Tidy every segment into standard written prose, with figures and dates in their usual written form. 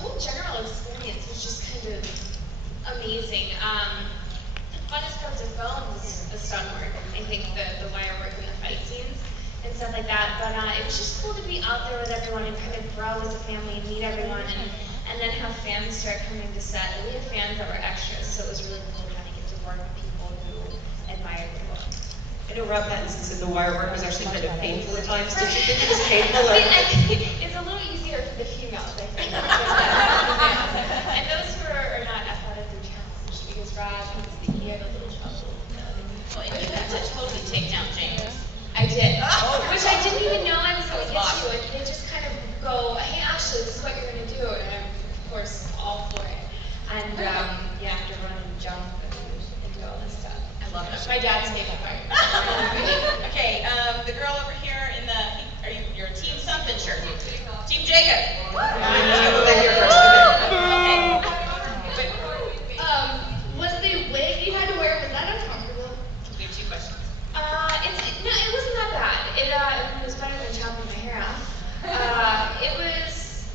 whole general experience was just kind of amazing. The funnest parts of film was the stunt work. I think the wire work and the fight scenes and stuff like that. But it was just cool to be out there with everyone and kind of grow as a family and meet everyone and then have fans start coming to set. And we had fans that were extras, so it was really cool to kind of get to work with people who admired the work. I know Rob Pattinson said the wire work was actually kind of painful at times. Did you think it was painful? Or? It's a little easier for the females, I think. And those who are not athletically challenged, because Rob, he had a little trouble. Well, you had to totally take down James. I did, which I didn't even know I was going to get to. And they just kind of go, hey, Ashley, this is what you're going to do. And I'm, of course, all for it. And yeah, I have to run and jump and do all this stuff. I love it. My dad's favorite part. Okay, the girl over here in the, you're a Team something shirt. Team Jacob. Go back here first. Okay. Was the wig you had to wear, was that uncomfortable? We have 2 questions. No, it wasn't that bad. It was better than chopping my hair off. It was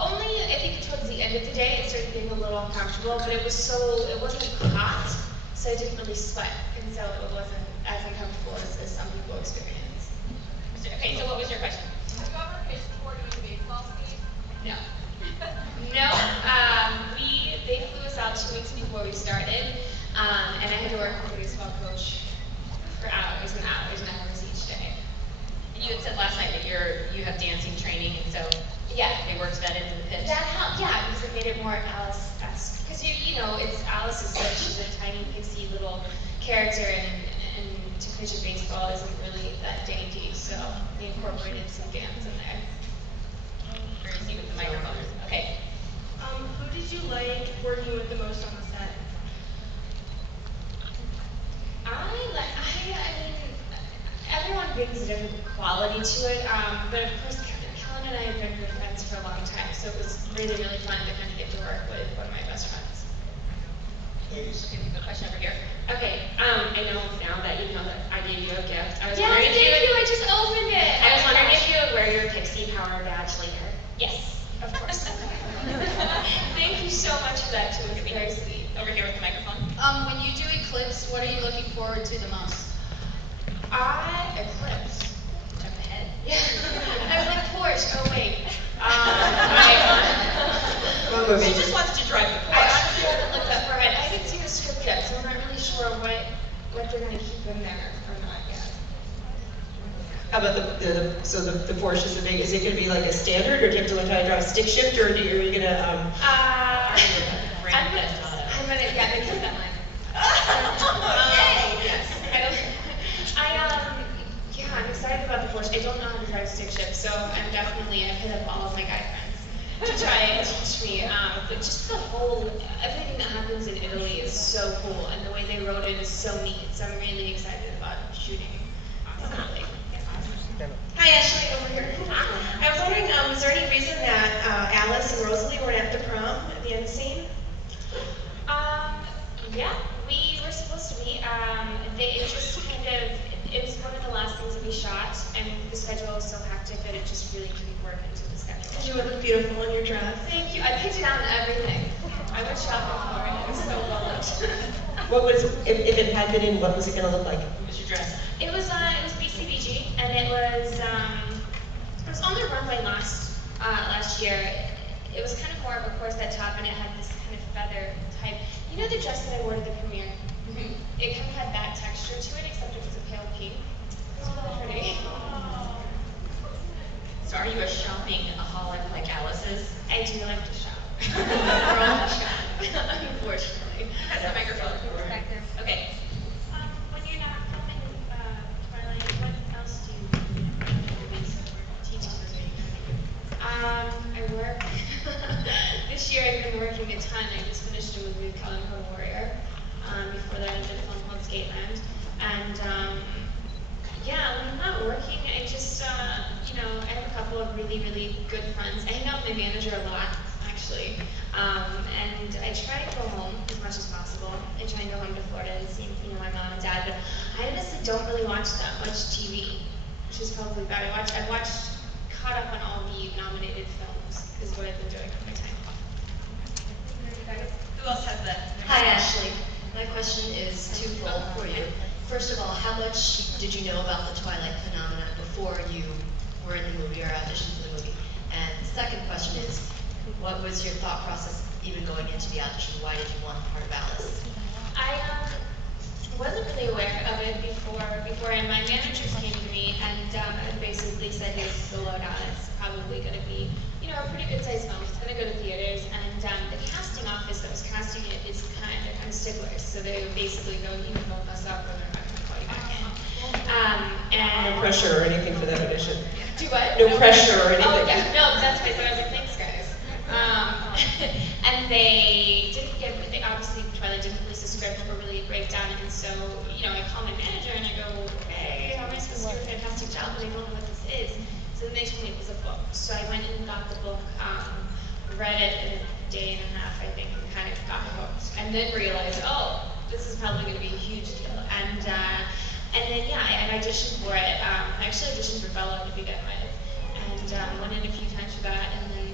only, I think, towards the end of the day, it started being a little uncomfortable, but it wasn't hot, so I didn't really sweat, and so it wasn't as uncomfortable as some people experience. Okay, so what was your question? Have you ever pitched for you a baseball scheme? No. No. They flew us out 2 weeks before we started, and I had to work with the baseball coach for hours and hours and hours each day. And you had said last night that you have dancing training, and so yeah, it works that into the pitch. That helped, yeah, because it made it more Alice-esque. Because you know, it's Alice is such she's a tiny pixie little character, and to pitch a baseball isn't really that dainty, so we incorporated some dance in there. We're gonna see with the microphone. Okay. Who did you like working with the most on the set? I mean, everyone brings a different quality to it, but of course, Kellen and I have been good friends for a long time, so it was really, really fun to kind of get to work with one of my best friends. Ladies. Okay, a question over here. Okay, I know now that you know that I gave you a gift. I was Yes, wondering thank you, I just opened it. I was wondering if you would wear your Pixie Power badge later. Yes, of course. Thank you so much for that, too. It's very sweet. Over here with the microphone. When you do Eclipse, what are you looking forward to the most? Eclipse. Jump ahead. Yeah. I was like, Porsche. Oh, wait. She just wants to drive the I Porsche. honestly haven't looked that far ahead. I haven't seen the script yet, so I'm not really sure what they're going to keep in there or not yet. How about the Porsche is the big, is it going to be like a standard, or do you have to learn how to drive stick shift, or are you going to, I'm gonna keep that line. Yes. Yeah, I'm excited about the Porsche. I don't know how to drive stick shift, so I've hit up all of my guy friends to try and teach me. But just everything that happens in Italy is so cool, and the way they wrote it is so neat. So I'm really excited about shooting. Italy. Hi, Ashley, over here. I was wondering, was there any reason that Alice and Rosalie weren't at the prom at the end scene? Yeah, we were supposed to be. It was one of the last things that we shot, and the schedule was so hectic that it just really couldn't work into the schedule. You look beautiful in your dress. Thank you. I picked it out and everything. I went shopping for it. It was so well done. what was, if it had been in, what was it going to look like? What was your dress? It was BCBG, and it was on the runway last year. It was kind of more of a corset top, and it had this kind of feather type. You know the dress that I wore to the premiere? Mm-hmm. It kind of had that texture to it, except it was a pale pink. It was really pretty. So are you a shopping aholic like Alice is? I do like to shop. We're all shop, unfortunately. Has the microphone. Okay. When you're not filming Twilight, what else do you do? Teaching or I work. This year I've been working a ton. I just finished a movie with Kellen Code Warrior. Before that I did a film called Skateland. And yeah, when I'm not working, I just, I have a couple of really, really good friends. I hang out with my manager a lot, actually. And I try to go home as much as possible. I try and go home to Florida and see, my mom and dad. But I honestly don't really watch that much TV, which is probably bad. I've caught up on all the nominated films, is what I've been doing with my time off. first of all, how much did you know about the Twilight phenomenon before you were in the movie or auditioned for the movie? And the second question is, what was your thought process even going into the audition? Why did you want part of Alice? I wasn't really aware of it before, and my managers came to me and basically said, here's the lowdown. It's probably going to be, a pretty good sized film. It's going to go to theaters, and the casting office that was casting it is kind of sticklers. So they would basically go, you can vote us up, or they're not going to call you back in. And No pressure or anything for that audition. Do what? No pressure or anything. Oh yeah, no, that's right. So I was like, thanks guys. And they didn't give, they obviously Twilight didn't release a script or really a breakdown, and so, I call my manager and I go, okay, how am I supposed to do a fantastic job when I don't know what this is? So then they told me it was a book. So I went and got the book, read it in a day and a half, I think, and kind of got hooked. And then realized, oh, this is probably going to be a huge deal. And then, yeah, I auditioned for it. I actually auditioned for Bella to begin with, and went in a few times for that, and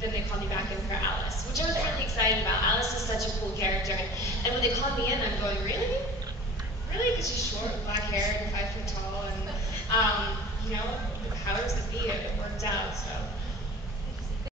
then they called me back in for Alice, which I was really excited about. Alice is such a cool character, and when they called me in, I'm going, really?